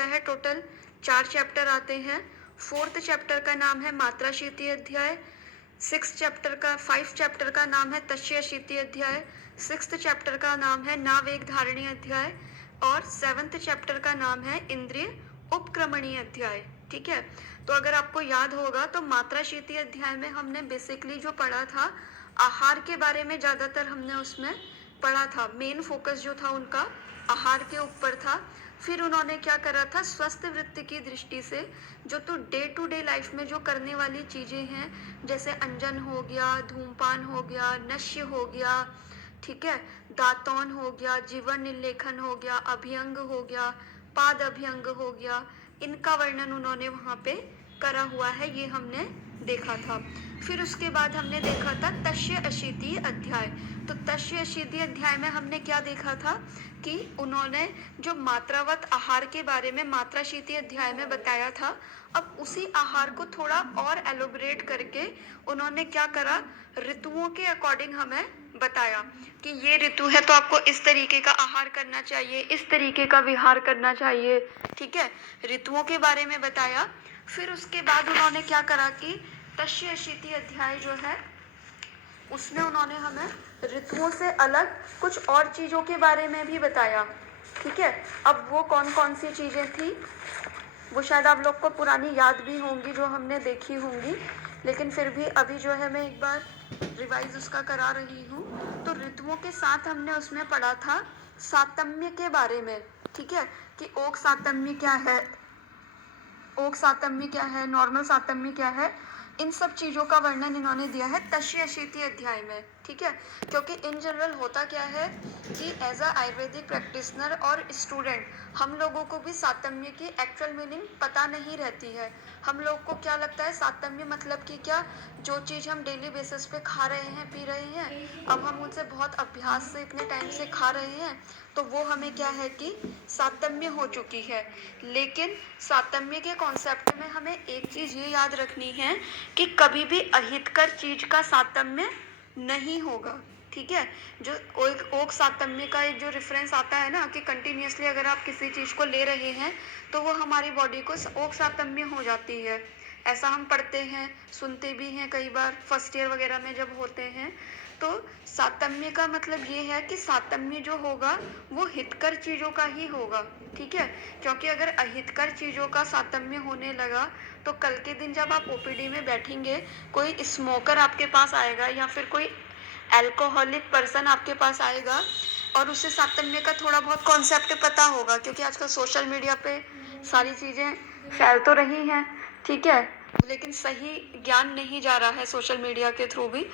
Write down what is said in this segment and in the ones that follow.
क्या है, total 4 chapter आते हैं। 4th चैप्टर का नाम है मात्राशीति अध्याय, 5 चैप्टर का नाम है तस्याशीति अध्याय, 6th चैप्टर का नाम है नावेग धारणी अध्याय और 7th चैप्टर का नाम है इंद्रिय उपक्रमणीय अध्याय। ठीक है, तो अगर आपको याद होगा तो मात्राशीति अध्याय में हमने बेसिकली जो पढ़ा था, आहार के बारे में ज्यादातर हमने उसमें पढ़ा था। मेन फोकस जो था उनका आहार के ऊपर था। फिर उन्होंने क्या करा था, स्वस्थ वृत्ति की दृष्टि से जो तो डे टू डे लाइफ में जो करने वाली चीजें हैं, जैसे अंजन हो गया, धूमपान हो गया, नश्य हो गया, ठीक है, दातौन हो गया, जीवन निलेखन हो गया, अभ्यंग हो गया, पाद अभ्यंग हो गया, इनका वर्णन उन्होंने वहां पे करा हुआ है, ये हमने देखा था। फिर उसके बाद हमने देखा था तस्य अशीति अध्याय। तो तस्य अशीति अध्याय में हमने क्या देखा था कि उन्होंने जो मात्रावत आहार के बारे में मात्राशीति अध्याय में बताया था, अब उसी आहार को थोड़ा और एलोबरेट करके उन्होंने क्या करा, ऋतुओं के अकॉर्डिंग हमें बताया कि ये ऋतु है तो आपको इस तरीके का आहार करना चाहिए, इस तरीके का विहार करना चाहिए। ठीक है, ऋतुओं के बारे में बताया। फिर उसके बाद उन्होंने क्या करा कि तस्य अशीति अध्याय जो है उसमें उन्होंने हमें ऋतुओं से अलग कुछ और चीजों के बारे में भी बताया। ठीक है, अब वो कौन कौन सी चीजें थी वो शायद आप लोग को पुरानी याद भी होंगी, जो हमने देखी होंगी, लेकिन फिर भी अभी जो है मैं एक बार रिवाइज उसका करा रही हूँ। तो ऋतुओं के साथ हमने उसमें पढ़ा था सातम्य के बारे में। ठीक है, कि ओक सातम्य क्या है, ओक सातम्य क्या है, नॉर्मल सातम्य क्या है, इन सब चीजों का वर्णन इन्होंने दिया है तस्य अशीति अध्याय में। ठीक है, क्योंकि इन जनरल होता क्या है कि एज अ आयुर्वेदिक प्रैक्टिशनर और स्टूडेंट हम लोगों को भी सातम्य की एक्चुअल मीनिंग पता नहीं रहती है। हम लोग को क्या लगता है सातम्य मतलब कि क्या, जो चीज हम डेली बेसिस पे खा रहे हैं, पी रहे हैं, अब हम उनसे बहुत अभ्यास से इतने टाइम से खा रहे हैं तो वो हमें क्या है कि सातम्य हो चुकी है। लेकिन सातम्य के कॉन्सेप्ट में हमें एक चीज ये याद रखनी है कि कभी भी अहितकर चीज का सातम्य नहीं होगा। ठीक है, जो ओक सातम्य का एक जो रेफरेंस आता है ना कि कंटिन्यूअसली अगर आप किसी चीज को ले रहे हैं तो वो हमारी बॉडी को ओक सातम्य हो जाती है। ऐसा हम पढ़ते हैं, सुनते भी हैं कई बार फर्स्ट ईयर वगैरह में जब होते हैं। तो सातम्य का मतलब ये है कि सातम्य जो होगा वो हितकर चीजों का ही होगा। ठीक है, क्योंकि अगर अहितकर चीजों का सातम्य होने लगा तो कल के दिन जब आप ओपीडी में बैठेंगे, कोई स्मोकर आपके पास आएगा या फिर कोई अल्कोहलिक पर्सन आपके पास आएगा और उसे सातम्य का थोड़ा बहुत कॉन्सेप्ट पता होगा, क्योंकि आजकल सोशल मीडिया पे सारी चीजें फैल तो रही हैं। ठीक है, लेकिन सही ज्ञान नहीं जा रहा है सोशल मीडिया के थ्रू भी,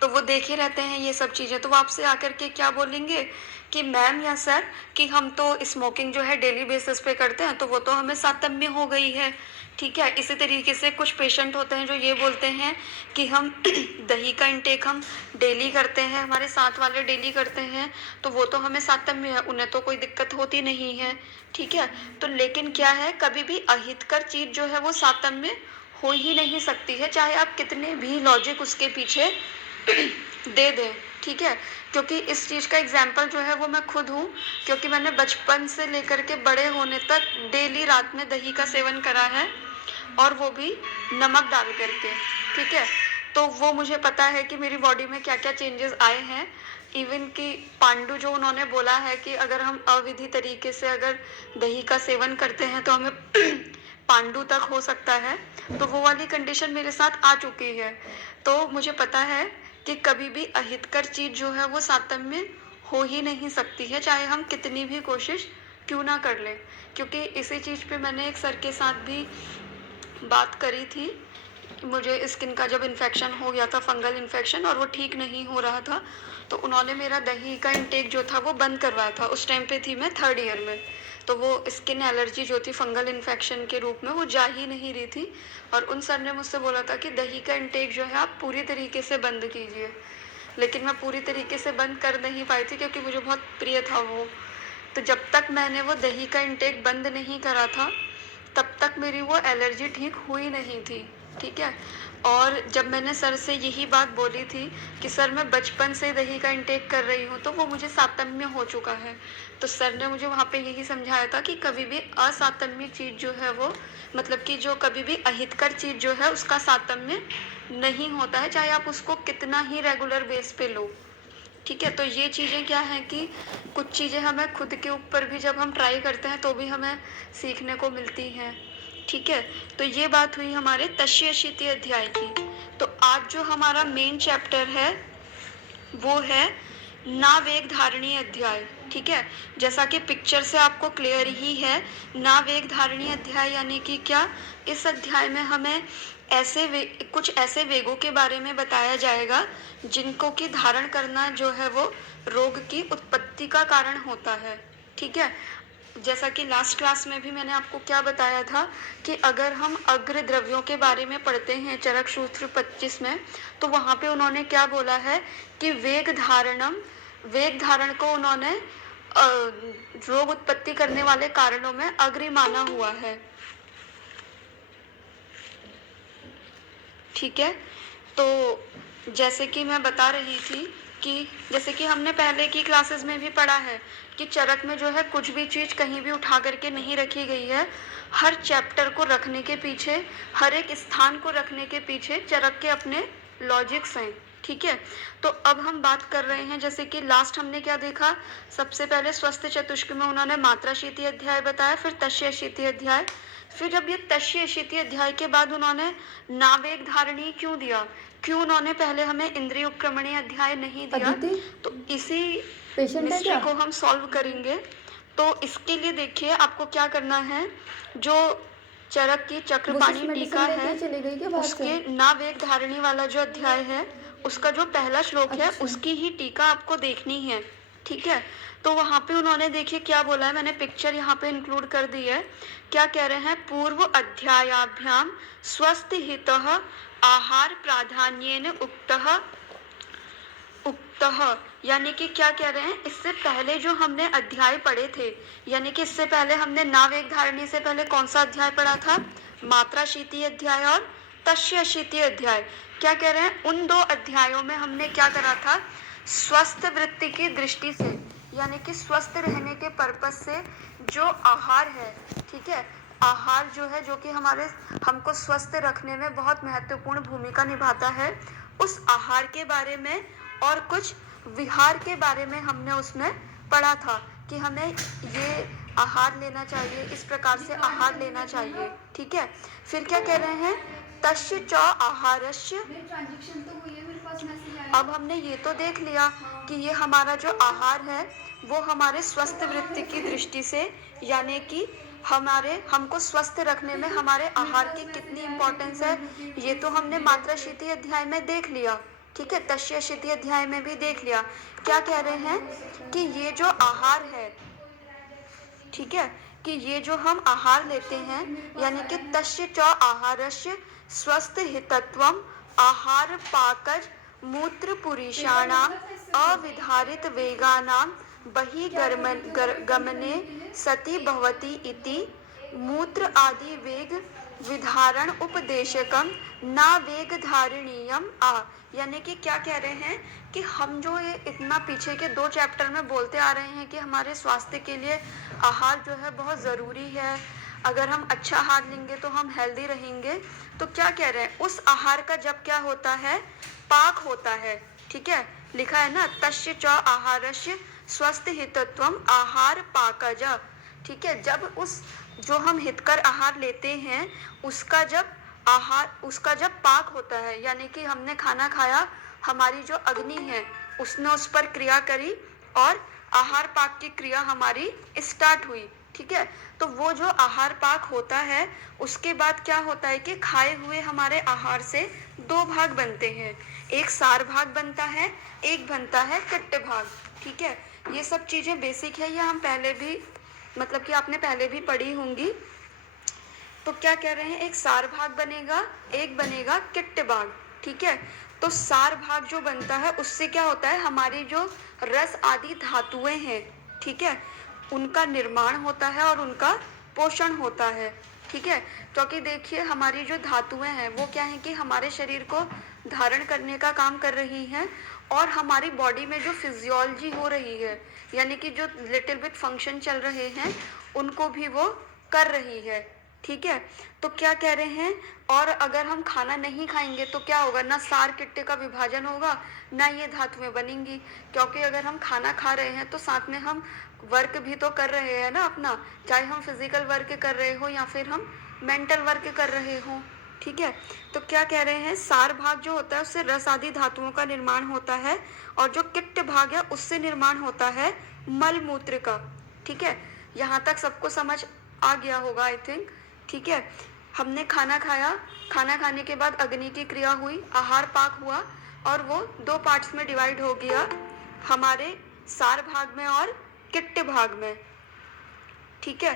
तो वो देखे रहते हैं ये सब चीज़ें, तो वो आपसे आकर के क्या बोलेंगे कि मैम या सर कि हम तो स्मोकिंग जो है डेली बेसिस पे करते हैं तो वो तो हमें सातम्य हो गई है। ठीक है, इसी तरीके से कुछ पेशेंट होते हैं जो ये बोलते हैं कि हम दही का इंटेक हम डेली करते हैं, हमारे साथ वाले डेली करते हैं तो वो तो हमें सातम्य है, उन्हें तो कोई दिक्कत होती नहीं है। ठीक है, तो लेकिन क्या है, कभी भी अहितकर चीज़ जो है वो सातम्य हो ही नहीं सकती है, चाहे आप कितने भी लॉजिक उसके पीछे दे दें। ठीक है, क्योंकि इस चीज़ का एग्जाम्पल जो है वो मैं खुद हूँ, क्योंकि मैंने बचपन से लेकर के बड़े होने तक डेली रात में दही का सेवन करा है और वो भी नमक डाल करके। ठीक है, तो वो मुझे पता है कि मेरी बॉडी में क्या क्या चेंजेस आए हैं। इवन कि पांडु जो उन्होंने बोला है कि अगर हम अविधि तरीके से अगर दही का सेवन करते हैं तो हमें पांडु तक हो सकता है, तो वो वाली कंडीशन मेरे साथ आ चुकी है। तो मुझे पता है कि कभी भी अहितकर चीज जो है वो सातम्य हो ही नहीं सकती है, चाहे हम कितनी भी कोशिश क्यों ना कर लें। क्योंकि इसी चीज पे मैंने एक सर के साथ भी बात करी थी, मुझे स्किन का जब इन्फेक्शन हो गया था, फंगल इन्फेक्शन, और वो ठीक नहीं हो रहा था, तो उन्होंने मेरा दही का इंटेक जो था वो बंद करवाया था। उस टाइम पे थी मैं 3rd ईयर में, तो वो स्किन एलर्जी जो थी फंगल इन्फेक्शन के रूप में वो जा ही नहीं रही थी, और उन सर ने मुझसे बोला था कि दही का इंटेक जो है आप पूरी तरीके से बंद कीजिए। लेकिन मैं पूरी तरीके से बंद कर नहीं पाई थी क्योंकि मुझे बहुत प्रिय था वो। तो जब तक मैंने वो दही का इंटेक बंद नहीं करा था तब तक मेरी वो एलर्जी ठीक हुई नहीं थी। ठीक है। और जब मैंने सर से यही बात बोली थी कि सर मैं बचपन से दही का इंटेक कर रही हूँ, तो वो मुझे सातम्य हो चुका है, तो सर ने मुझे वहाँ पे यही समझाया था कि कभी भी असातम्य चीज़ जो है वो, मतलब कि जो कभी भी अहितकर चीज़ जो है उसका सातम्य नहीं होता है, चाहे आप उसको कितना ही रेगुलर बेस पे लो। ठीक है। तो ये चीज़ें क्या हैं कि कुछ चीज़ें हमें खुद के ऊपर भी जब हम ट्राई करते हैं तो भी हमें सीखने को मिलती हैं। ठीक है। तो ये बात हुई हमारे तस्यशीति अध्याय की। तो आज जो हमारा मेन चैप्टर है वो है नावेग धारणी अध्याय। ठीक है। जैसा कि पिक्चर से आपको क्लियर ही है, नावेग धारणी अध्याय यानी कि क्या, इस अध्याय में हमें कुछ ऐसे वेगों के बारे में बताया जाएगा जिनको कि धारण करना जो है वो रोग की उत्पत्ति का कारण होता है। ठीक है। जैसा कि लास्ट क्लास में भी मैंने आपको क्या बताया था कि अगर हम अग्र द्रव्यों के बारे में पढ़ते हैं चरक सूत्र 25 में, तो वहाँ पे उन्होंने क्या बोला है कि वेग धारण को उन्होंने रोग उत्पत्ति करने वाले कारणों में अग्र माना हुआ है। ठीक है। तो जैसे कि मैं बता रही थी कि जैसे कि हमने पहले की क्लासेस में भी पढ़ा है कि चरक में जो है कुछ भी चीज़ कहीं भी उठा करके नहीं रखी गई है। हर चैप्टर को रखने के पीछे, हर एक स्थान को रखने के पीछे चरक के अपने लॉजिक्स हैं। ठीक है। तो अब हम बात कर रहे हैं, जैसे कि लास्ट हमने क्या देखा, सबसे पहले स्वस्थ चतुष्क में उन्होंने मात्राशीति अध्याय बताया, फिर तस्यशीति अध्याय, फिर जब ये तस्यशीति अध्याय के बाद उन्होंने नावेग धारणी क्यों दिया, क्यों उन्होंने पहले हमें इंद्रिय उपक्रमणी अध्याय नहीं दिया, तो इसी मिस्ट्री को हम सॉल्व करेंगे। तो इसके लिए देखिए आपको क्या करना है, जो चरक की चक्रपाणी टीका है उसके नावेग धारणी वाला जो अध्याय है उसका जो पहला श्लोक है उसकी ही टीका आपको देखनी है। ठीक है। तो वहाँ पे उन्होंने देखिए क्या बोला है, मैंने पिक्चर यहाँ पे इंक्लूड कर दी है। क्या कह रहे हैं, पूर्व अध्यायाभ्याम स्वस्थ हितः आहार प्राधान्येन उक्तः, यानी कि क्या कह रहे हैं, इससे पहले जो हमने अध्याय पढ़े थे, यानी कि इससे पहले हमने नावेग धारणी से पहले कौन सा अध्याय पढ़ा था, मात्राशीति अध्याय और तस्यशीति अध्याय। क्या कह रहे हैं, उन दो अध्यायों में हमने क्या करा था, स्वस्थ वृत्ति की दृष्टि से, यानी कि स्वस्थ रहने के पर्पस से जो आहार है, ठीक है, आहार जो है जो कि हमको स्वस्थ रखने में बहुत महत्वपूर्ण भूमिका निभाता है, उस आहार के बारे में और कुछ विहार के बारे में हमने उसमें पढ़ा था कि हमें ये आहार लेना चाहिए, इस प्रकार से आहार लेना चाहिए। ठीक है। फिर क्या कह रहे हैं, तस्य च आहारस्य, अब हमने ये तो देख लिया कि ये हमारा जो आहार है वो हमारे स्वस्थ वृत्ति की दृष्टि से, यानी कि हमको स्वस्थ रखने में हमारे आहार की कितनी इम्पोर्टेंस है, ये तो हमने मात्राशीति अध्याय में देख लिया। ठीक है। तस्यशीति अध्याय में भी देख लिया। क्या कह रहे हैं कि ये जो आहार है, ठीक है, कि ये जो हम आहार लेते हैं, यानी कि तस्य च आहारस्य स्वस्थ हितत्वम आहार पाकज मूत्र पुरीषाणाम अविधारित वेगानाम बहिर्गमने सति भवति इति मूत्र आदि वेग विधारण उपदेशकम ना वेग धारणीयम आ, यानी कि क्या कह रहे हैं कि हम जो ये इतना पीछे के 2 चैप्टर में बोलते आ रहे हैं कि हमारे स्वास्थ्य के लिए आहार जो है बहुत ज़रूरी है, अगर हम अच्छा आहार लेंगे तो हम हेल्दी रहेंगे, तो क्या कह रहे हैं, उस आहार का जब क्या होता है, पाक होता है। ठीक है। लिखा है ना, तस्य च आहारस्य स्वस्थ हितत्वम आहार पाकज। ठीक है। जब उस जो हम हितकर आहार लेते हैं उसका जब पाक होता है, यानी कि हमने खाना खाया, हमारी जो अग्नि है उसने उस पर क्रिया करी और आहार पाक की क्रिया हमारी स्टार्ट हुई। ठीक है। तो वो जो आहार पाक होता है उसके बाद क्या होता है कि खाए हुए हमारे आहार से 2 भाग बनते हैं, एक सार भाग बनता है, एक बनता है पित्त भाग। ठीक है। ये सब चीज़ें बेसिक है, ये हम पहले भी मतलब कि आपने पहले भी पढ़ी होंगी। तो क्या कह रहे हैं, एक सार भाग बनेगा, एक बनेगा किट्ट भाग। ठीक है। तो सार भाग जो बनता है उससे क्या होता है, हमारी जो रस आदि धातुएं हैं, ठीक है, उनका निर्माण होता है और उनका पोषण होता है। ठीक है, क्योंकि देखिए हमारी जो धातुएं हैं वो क्या है कि हमारे शरीर को धारण करने का काम कर रही हैं, और हमारी बॉडी में जो फिजियोलॉजी हो रही है, यानी कि जो लिटिल बिट फंक्शन चल रहे हैं, उनको भी वो कर रही है। ठीक है, तो क्या कह रहे हैं, और अगर हम खाना नहीं खाएंगे तो क्या होगा, ना सार किट्टे का विभाजन होगा, ना ये धातुएं बनेंगी, क्योंकि अगर हम खाना खा रहे हैं तो साथ में हम वर्क भी तो कर रहे हैं ना अपना, चाहे हम फिजिकल वर्क कर रहे हो या फिर हम मेंटल वर्क कर रहे हो। ठीक है, तो क्या कह रहे हैं, सार भाग जो होता है उससे रस आदि धातुओं का निर्माण होता है, और जो किट्ट भाग है उससे निर्माण होता है मल मूत्र का। ठीक है, यहाँ तक सबको समझ आ गया होगा आई थिंक। ठीक है, हमने खाना खाया, खाना खाने के बाद अग्नि की क्रिया हुई, आहार पाक हुआ, और वो दो पार्ट्स में डिवाइड हो गया, हमारे सार भाग में और किट्ट भाग में। ठीक है,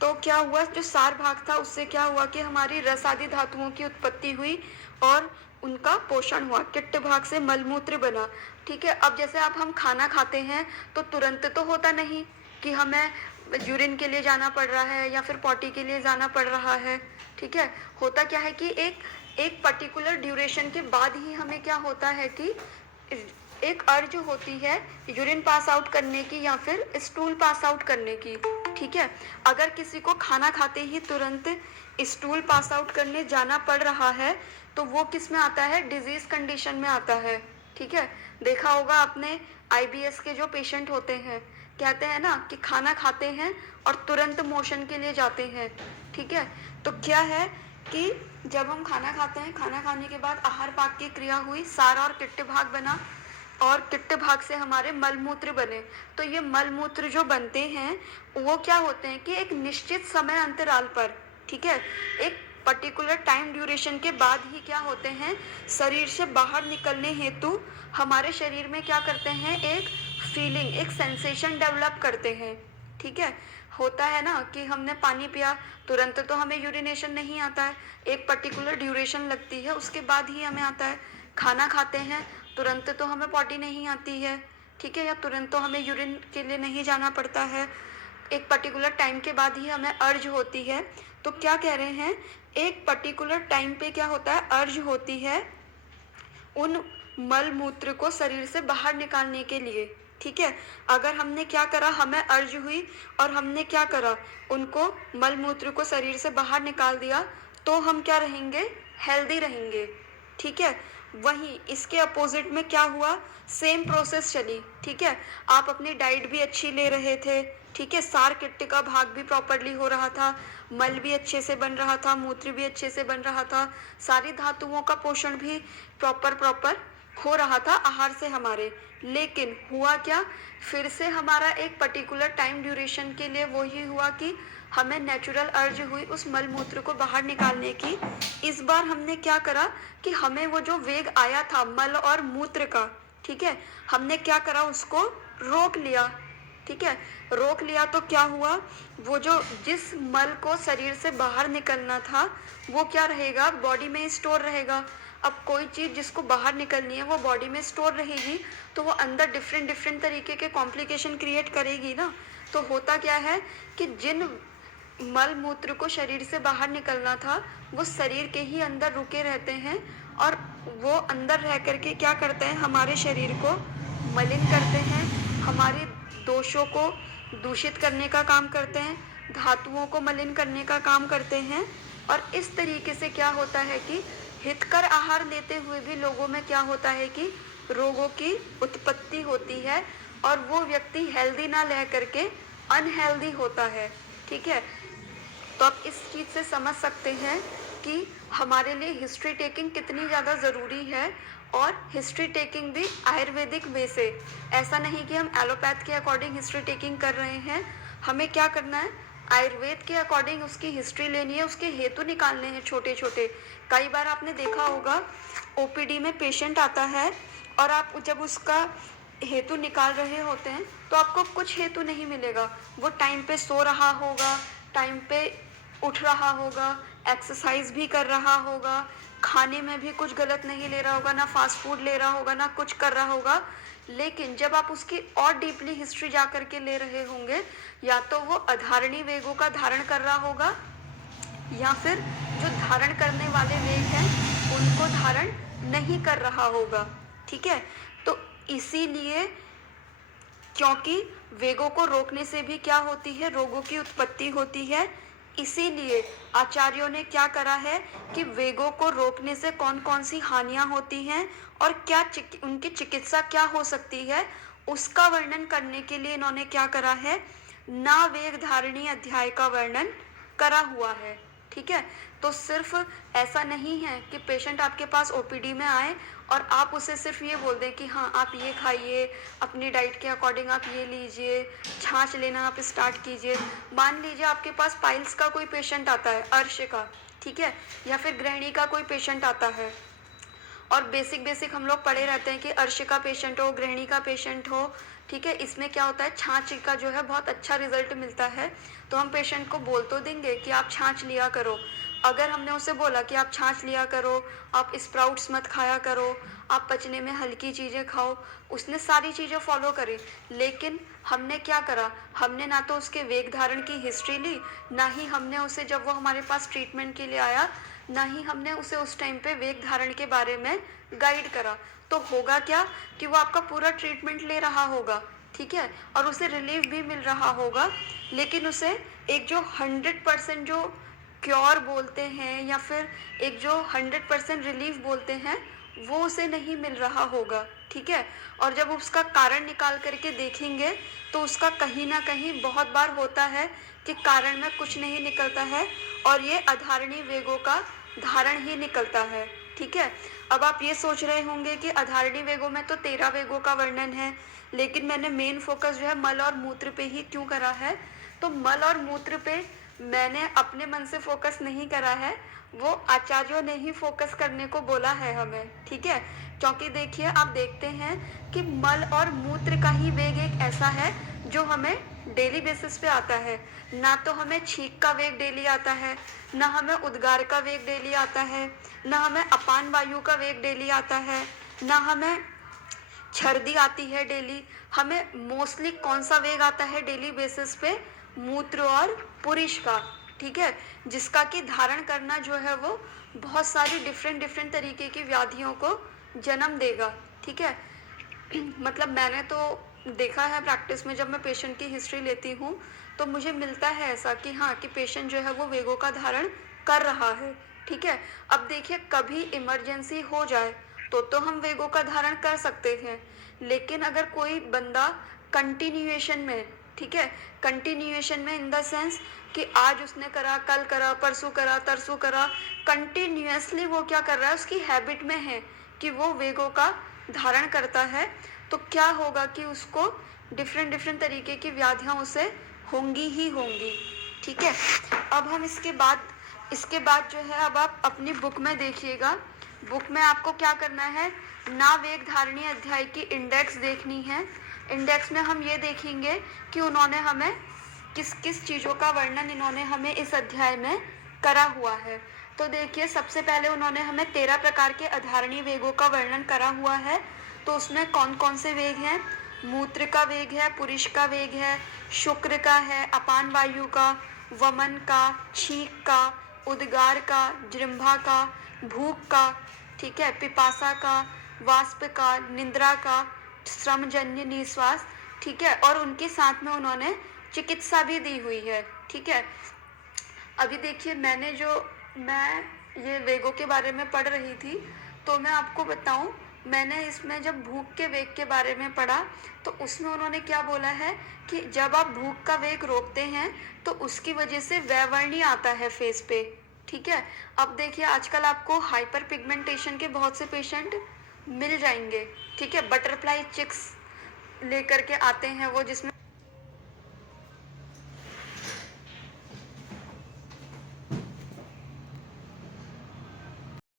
तो क्या हुआ, जो सार भाग था उससे क्या हुआ कि हमारी रस आदि धातुओं की उत्पत्ति हुई और उनका पोषण हुआ, किट्ट भाग से मलमूत्र बना। ठीक है, अब जैसे आप हम खाना खाते हैं तो तुरंत तो होता नहीं कि हमें यूरिन के लिए जाना पड़ रहा है या फिर पॉटी के लिए जाना पड़ रहा है। ठीक है, होता क्या है कि एक पर्टिकुलर ड्यूरेशन के बाद ही हमें क्या होता है कि एक अर्ज होती है यूरिन पास आउट करने की या फिर स्टूल पास आउट करने की। ठीक है, अगर किसी को खाना खाते ही तुरंत स्टूल पास आउट करने जाना पड़ रहा है तो वो किस में आता है, डिजीज कंडीशन में आता है। ठीक है, देखा होगा आपने आईबीएस के जो पेशेंट होते हैं, कहते हैं ना कि खाना खाते हैं और तुरंत मोशन के लिए जाते हैं। ठीक है, तो क्या है कि जब हम खाना खाते हैं, खाना खाने के बाद आहार पाक की क्रिया हुई, सार और किट्ट भाग बना, और किट्ट भाग से हमारे मलमूत्र बने। तो ये मलमूत्र जो बनते हैं वो क्या होते हैं कि एक निश्चित समय अंतराल पर, ठीक है, एक पर्टिकुलर टाइम ड्यूरेशन के बाद ही क्या होते हैं, शरीर से बाहर निकलने हेतु हमारे शरीर में क्या करते हैं, एक फीलिंग, एक सेंसेशन डेवलप करते हैं। ठीक है, होता है ना कि हमने पानी पिया, तुरंत तो हमें यूरिनेशन नहीं आता है, एक पर्टिकुलर ड्यूरेशन लगती है, उसके बाद ही हमें आता है। खाना खाते हैं, तुरंत तो हमें पॉटी नहीं आती है। ठीक है, या तुरंत तो हमें यूरिन के लिए नहीं जाना पड़ता है, एक पर्टिकुलर टाइम के बाद ही हमें अर्ज होती है। तो क्या कह रहे हैं, एक पर्टिकुलर टाइम पे क्या होता है, अर्ज होती है उन मल मूत्र को शरीर से बाहर निकालने के लिए। ठीक है, अगर हमने क्या करा, हमें अर्ज हुई और हमने क्या करा, उनको मल मूत्र को शरीर से बाहर निकाल दिया, तो हम क्या रहेंगे, हेल्दी रहेंगे। ठीक है, वहीं इसके अपोजिट में क्या हुआ, सेम प्रोसेस चली। ठीक है, आप अपनी डाइट भी अच्छी ले रहे थे, ठीक है, सार किट्ट का भाग भी प्रॉपरली हो रहा था, मल भी अच्छे से बन रहा था, मूत्र भी अच्छे से बन रहा था, सारी धातुओं का पोषण भी प्रॉपर हो रहा था आहार से हमारे। लेकिन हुआ क्या, फिर से हमारा एक पर्टिकुलर टाइम ड्यूरेशन के लिए वही हुआ कि हमें नेचुरल अर्ज हुई उस मल मूत्र को बाहर निकालने की। इस बार हमने क्या करा कि हमें वो जो वेग आया था मल और मूत्र का, ठीक है, हमने क्या करा, उसको रोक लिया। ठीक है, रोक लिया तो क्या हुआ, वो जो जिस मल को शरीर से बाहर निकलना था वो क्या रहेगा, बॉडी में स्टोर रहेगा। अब कोई चीज़ जिसको बाहर निकलनी है वो बॉडी में स्टोर रहेगी तो वो अंदर डिफरेंट तरीके के कॉम्प्लिकेशन क्रिएट करेगी ना। तो होता क्या है कि जिन मल मूत्र को शरीर से बाहर निकलना था वो शरीर के ही अंदर रुके रहते हैं, और वो अंदर रह करके क्या करते हैं, हमारे शरीर को मलिन करते हैं, हमारे दोषों को दूषित करने का काम करते हैं, धातुओं को मलिन करने का काम करते हैं। और इस तरीके से क्या होता है कि हितकर आहार लेते हुए भी लोगों में क्या होता है कि रोगों की उत्पत्ति होती है, और वो व्यक्ति हेल्दी ना रह करके अनहेल्दी होता है। ठीक है, तो आप इस चीज़ से समझ सकते हैं कि हमारे लिए हिस्ट्री टेकिंग कितनी ज़्यादा ज़रूरी है, और हिस्ट्री टेकिंग भी आयुर्वेदिक वे से। ऐसा नहीं कि हम एलोपैथ के अकॉर्डिंग हिस्ट्री टेकिंग कर रहे हैं, हमें क्या करना है, आयुर्वेद के अकॉर्डिंग उसकी हिस्ट्री लेनी है, उसके हेतु निकालने हैं छोटे छोटे। कई बार आपने देखा होगा ओपीडी में पेशेंट आता है और आप जब उसका हेतु निकाल रहे होते हैं तो आपको कुछ हेतु नहीं मिलेगा। वो टाइम पे सो रहा होगा, टाइम पे उठ रहा होगा, एक्सरसाइज भी कर रहा होगा, खाने में भी कुछ गलत नहीं ले रहा होगा, ना फास्ट फूड ले रहा होगा, ना कुछ कर रहा होगा। लेकिन जब आप उसकी और डीपली हिस्ट्री जा कर के ले रहे होंगे, या तो वो अधारणी वेगों का धारण कर रहा होगा, या फिर जो धारण करने वाले वेग हैं उनको धारण नहीं कर रहा होगा। ठीक है, तो इसीलिए क्योंकि वेगों को रोकने से भी क्या होती है, रोगों की उत्पत्ति होती है। इसीलिए आचार्यों ने क्या करा है कि वेगों को रोकने से कौन कौन सी हानियां होती हैं और क्या उनकी चिकित्सा क्या हो सकती है, उसका वर्णन करने के लिए इन्होंने क्या करा है, ना वेग धारणी अध्याय का वर्णन करा हुआ है। ठीक है, तो सिर्फ ऐसा नहीं है कि पेशेंट आपके पास ओपीडी में आए और आप उसे सिर्फ ये बोल दें कि हाँ आप ये खाइए, अपनी डाइट के अकॉर्डिंग आप ये लीजिए, छाछ लेना आप स्टार्ट कीजिए। मान लीजिए आपके पास पाइल्स का कोई पेशेंट आता है, अर्श का, ठीक है, या फिर गृहिणी का कोई पेशेंट आता है, और बेसिक हम लोग पढ़े रहते हैं कि अर्श का पेशेंट हो, गृहिणी का पेशेंट हो, ठीक है, इसमें क्या होता है, छाछ का जो है बहुत अच्छा रिजल्ट मिलता है। तो हम पेशेंट को बोल तो देंगे कि आप छाछ लिया करो। अगर हमने उसे बोला कि आप छाछ लिया करो, आप स्प्राउट्स मत खाया करो, आप पचने में हल्की चीज़ें खाओ, उसने सारी चीज़ें फॉलो करी, लेकिन हमने क्या करा, हमने ना तो उसके वेग धारण की हिस्ट्री ली, ना ही हमने उसे, जब वो हमारे पास ट्रीटमेंट के लिए आया, ना ही हमने उसे उस टाइम पे वेग धारण के बारे में गाइड करा। तो होगा क्या कि वो आपका पूरा ट्रीटमेंट ले रहा होगा, ठीक है, और उसे रिलीफ भी मिल रहा होगा, लेकिन उसे एक जो 100% जो क्योर बोलते हैं या फिर एक जो 100% रिलीफ बोलते हैं वो उसे नहीं मिल रहा होगा। ठीक है, और जब उसका कारण निकाल करके देखेंगे तो उसका कहीं ना कहीं बहुत बार होता है कि कारण में कुछ नहीं निकलता है और ये अधारणी वेगों का धारण ही निकलता है। ठीक है, अब आप ये सोच रहे होंगे कि अधारणी वेगों में तो 13 वेगों का वर्णन है, लेकिन मैंने मेन फोकस जो है मल और मूत्र पे ही क्यों करा है। तो मल और मूत्र पे मैंने अपने मन से फोकस नहीं करा है, वो आचार्यों ने ही फोकस करने को बोला है हमें। ठीक है, क्योंकि देखिए आप देखते हैं कि मल और मूत्र का ही वेग एक ऐसा है जो हमें डेली बेसिस पे आता है। ना तो हमें छींक का वेग डेली आता है, ना हमें उद्गार का वेग डेली आता है, ना हमें अपान वायु का वेग डेली आता है, ना हमें छर्दी आती है डेली। हमें मोस्टली कौन सा वेग आता है डेली बेसिस पे, मूत्र और पुरुष का। ठीक है, जिसका कि धारण करना जो है वो बहुत सारी डिफरेंट तरीके की व्याधियों को जन्म देगा। ठीक है, मतलब मैंने तो देखा है प्रैक्टिस में, जब मैं पेशेंट की हिस्ट्री लेती हूँ तो मुझे मिलता है ऐसा कि हाँ कि पेशेंट जो है वो वेगों का धारण कर रहा है। ठीक है, अब देखिए कभी इमरजेंसी हो जाए तो हम वेगों का धारण कर सकते हैं, लेकिन अगर कोई बंदा कंटिन्यूएशन में, ठीक है, कंटिन्यूएशन में इन द सेंस कि आज उसने करा, कल करा, परसों करा, तरसों करा, कंटिन्यूअसली वो क्या कर रहा है, उसकी हैबिट में है कि वो वेगों का धारण करता है, तो क्या होगा कि उसको डिफरेंट तरीके की व्याधियां उसे होंगी ही होंगी। ठीक है, अब हम इसके बाद जो है, अब आप अपनी बुक में देखिएगा, बुक में आपको क्या करना है, ना वेग धारणी अध्याय की इंडेक्स देखनी है। इंडेक्स में हम ये देखेंगे कि उन्होंने हमें किस किस चीज़ों का वर्णन इन्होंने हमें इस अध्याय में करा हुआ है। तो देखिए सबसे पहले उन्होंने हमें 13 प्रकार के अधारणी वेगों का वर्णन करा हुआ है। तो उसमें कौन कौन से वेग हैं, मूत्र का वेग है, पुरुष का वेग है, शुक्र का है, अपान वायु का, वमन का, छींक का, उद्गार का, जृंभा का, भूख का, ठीक है, पिपासा का, वाष्प का, निद्रा का, श्रमजन्य निश्वास। ठीक है, और उनके साथ में उन्होंने चिकित्सा भी दी हुई है। ठीक है, अभी देखिए मैं ये वेगों के बारे में पढ़ रही थी, तो मैं आपको बताऊं, मैंने इसमें जब भूख के वेग के बारे में पढ़ा तो उसमें उन्होंने क्या बोला है कि जब आप भूख का वेग रोकते हैं तो उसकी वजह से वैवर्णी आता है फेस पे। ठीक है, अब देखिए आजकल आपको हाइपर पिगमेंटेशन के बहुत से पेशेंट मिल जाएंगे। ठीक है, बटरफ्लाई चिक्स लेकर के आते हैं वो, जिसमें